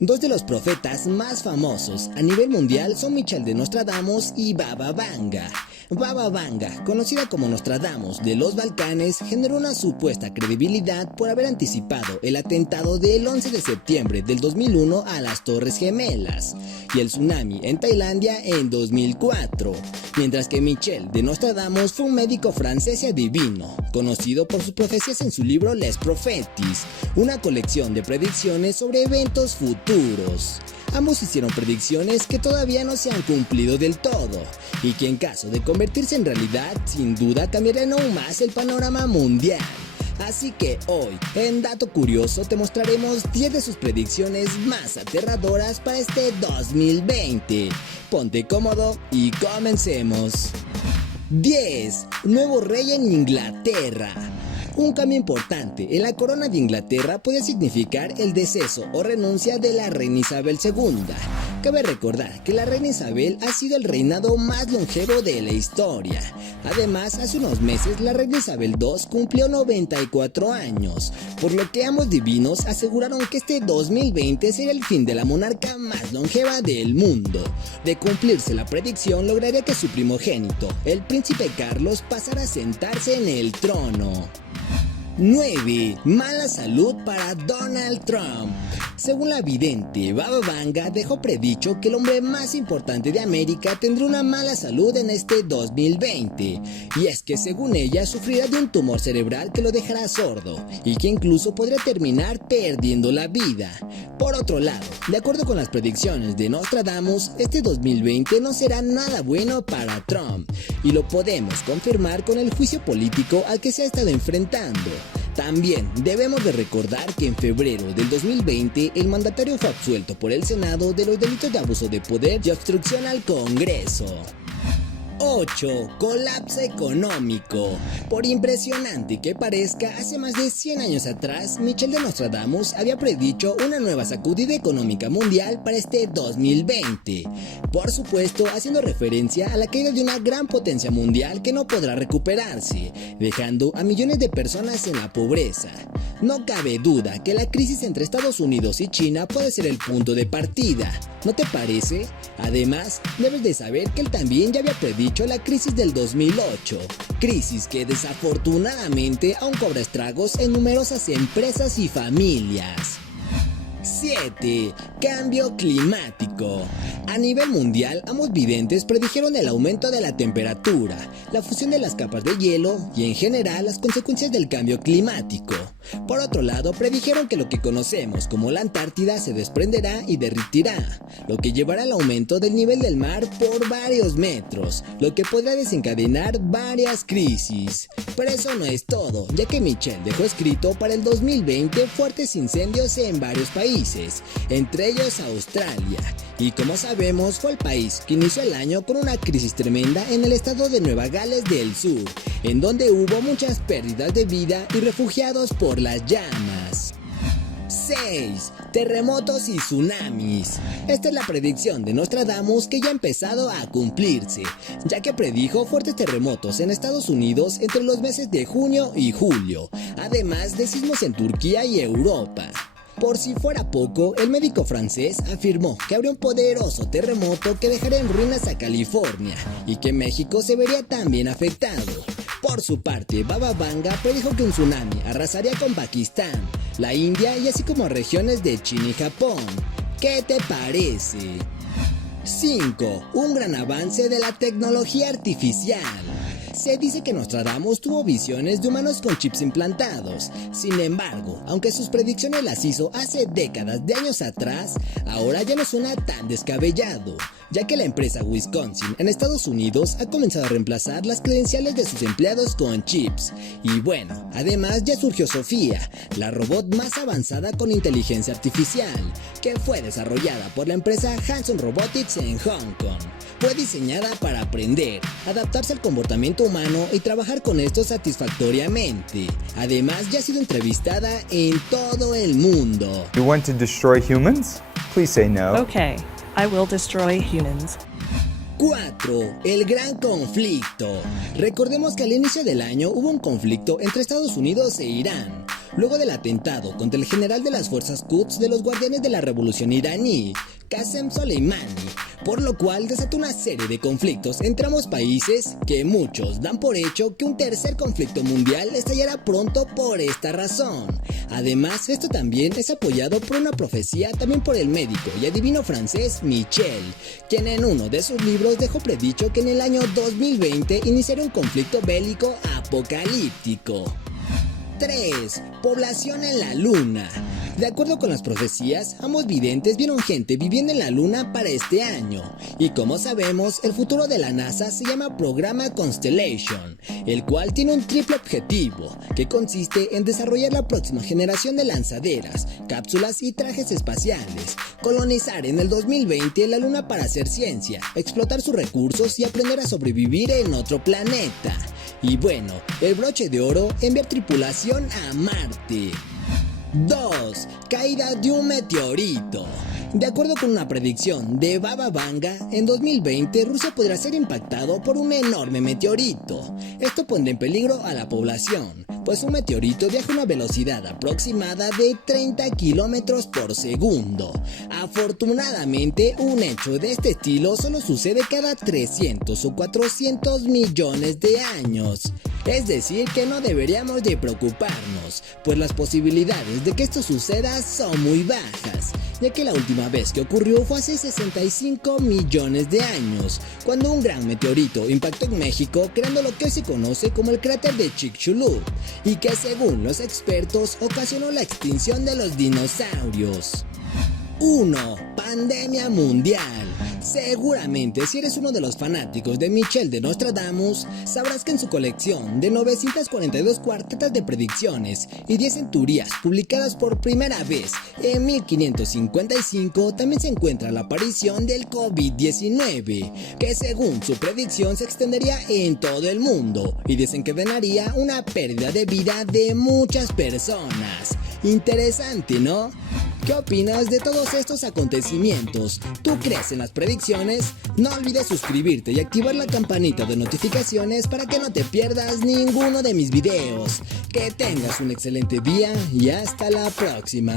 Dos de los profetas más famosos a nivel mundial son Michel de Nostradamus y Baba Vanga. Baba Vanga, conocida como Nostradamus de los Balcanes, generó una supuesta credibilidad por haber anticipado el atentado del 11 de septiembre del 2001 a las Torres Gemelas y el tsunami en Tailandia en 2004, mientras que Michel de Nostradamus fue un médico francés y adivino, conocido por sus profecías en su libro Les Prophéties, una colección de predicciones sobre eventos futuros. Ambos hicieron predicciones que todavía no se han cumplido del todo y que en caso de convertirse en realidad, sin duda cambiarían aún más el panorama mundial. Así que hoy, en Dato Curioso, te mostraremos 10 de sus predicciones más aterradoras para este 2020. Ponte cómodo y comencemos. 10. Nuevo rey en Inglaterra. Un cambio importante en la corona de Inglaterra puede significar el deceso o renuncia de la reina Isabel II. Cabe recordar que la reina Isabel ha sido el reinado más longevo de la historia. Además, hace unos meses la reina Isabel II cumplió 94 años, por lo que ambos divinos aseguraron que este 2020 sería el fin de la monarca más longeva del mundo. De cumplirse la predicción, lograría que su primogénito, el príncipe Carlos, pasara a sentarse en el trono. 9. Mala salud para Donald Trump. Según la vidente Baba Vanga, dejó predicho que el hombre más importante de América tendrá una mala salud en este 2020. Y es que según ella sufrirá de un tumor cerebral que lo dejará sordo y que incluso podría terminar perdiendo la vida. Por otro lado, de acuerdo con las predicciones de Nostradamus, este 2020 no será nada bueno para Trump y lo podemos confirmar con el juicio político al que se ha estado enfrentando. También debemos de recordar que en febrero del 2020 el mandatario fue absuelto por el Senado de los delitos de abuso de poder y obstrucción al Congreso. 8. Colapso económico. Por impresionante que parezca, hace más de 100 años atrás, Michel de Nostradamus había predicho una nueva sacudida económica mundial para este 2020. Por supuesto, haciendo referencia a la caída de una gran potencia mundial que no podrá recuperarse, dejando a millones de personas en la pobreza. No cabe duda que la crisis entre Estados Unidos y China puede ser el punto de partida, ¿no te parece? Además, debes de saber que él también ya había predicho la crisis del 2008, crisis que desafortunadamente aún cobra estragos en numerosas empresas y familias. 7. Cambio climático. A nivel mundial, ambos videntes predijeron el aumento de la temperatura, la fusión de las capas de hielo y en general las consecuencias del cambio climático. Por otro lado, predijeron que lo que conocemos como la Antártida se desprenderá y derretirá, lo que llevará al aumento del nivel del mar por varios metros, lo que podrá desencadenar varias crisis. Pero eso no es todo, ya que Michel dejó escrito para el 2020 fuertes incendios en varios países, entre ellos Australia, y como sabemos fue el país que inició el año con una crisis tremenda en el estado de Nueva Gales del Sur, en donde hubo muchas pérdidas de vida y refugiados por las llamas. 6. Terremotos y tsunamis. Esta es la predicción de Nostradamus que ya ha empezado a cumplirse, ya que predijo fuertes terremotos en Estados Unidos entre los meses de junio y julio, además de sismos en Turquía y Europa. Por si fuera poco, el médico francés afirmó que habría un poderoso terremoto que dejaría en ruinas a California y que México se vería también afectado. Por su parte, Baba Vanga predijo que un tsunami arrasaría con Pakistán, la India y así como regiones de China y Japón. ¿Qué te parece? 5. Un gran avance de la tecnología artificial. Se dice que Nostradamus tuvo visiones de humanos con chips implantados. Sin embargo, aunque sus predicciones las hizo hace décadas de años atrás, ahora ya no suena tan descabellado, ya que la empresa Wisconsin en Estados Unidos ha comenzado a reemplazar las credenciales de sus empleados con chips. Y bueno, además ya surgió Sofía, la robot más avanzada con inteligencia artificial, que fue desarrollada por la empresa Hanson Robotics en Hong Kong. Fue diseñada para aprender, adaptarse al comportamiento humano y trabajar con esto satisfactoriamente. Además, ya ha sido entrevistada en todo el mundo. You want to destroy humans? Please say no. Okay, I will destroy humans. 4. El gran conflicto. Recordemos que al inicio del año hubo un conflicto entre Estados Unidos e Irán. luego del atentado contra el general de las fuerzas Quds de los Guardianes de la Revolución iraní, Qasem Soleimani, por lo cual desató una serie de conflictos entre ambos países que muchos dan por hecho que un tercer conflicto mundial estallará pronto por esta razón. Además, esto también es apoyado por una profecía también por el médico y adivino francés Michel, quien en uno de sus libros dejó predicho que en el año 2020 iniciaría un conflicto bélico apocalíptico. 3. Población en la Luna. De acuerdo con las profecías, ambos videntes vieron gente viviendo en la Luna para este año. Y como sabemos, el futuro de la NASA se llama Programa Constellation, el cual tiene un triple objetivo, que consiste en desarrollar la próxima generación de lanzaderas, cápsulas y trajes espaciales, colonizar en el 2020 la Luna para hacer ciencia, explotar sus recursos y aprender a sobrevivir en otro planeta. Y bueno, el broche de oro, enviar tripulación a Marte. 2. Caída de un meteorito. De acuerdo con una predicción de Baba Vanga, en 2020 Rusia podrá ser impactado por un enorme meteorito. Esto pondrá en peligro a la población, pues un meteorito viaja a una velocidad aproximada de 30 kilómetros por segundo. Afortunadamente, un hecho de este estilo solo sucede cada 300 o 400 millones de años. Es decir, que no deberíamos de preocuparnos, pues las posibilidades de que esto suceda son muy bajas, ya que la última vez que ocurrió fue hace 65 millones de años, cuando un gran meteorito impactó en México, creando lo que hoy se conoce como el cráter de Chicxulub, y que según los expertos ocasionó la extinción de los dinosaurios. 1. Pandemia mundial. Seguramente si eres uno de los fanáticos de Michel de Nostradamus, sabrás que en su colección de 942 cuartetas de predicciones y 10 centurías publicadas por primera vez en 1555 también se encuentra la aparición del COVID-19, que según su predicción se extendería en todo el mundo y desencadenaría una pérdida de vida de muchas personas. Interesante, ¿no? ¿Qué opinas de todos estos acontecimientos? ¿Tú crees en las predicciones? No olvides suscribirte y activar la campanita de notificaciones para que no te pierdas ninguno de mis videos. Que tengas un excelente día y hasta la próxima.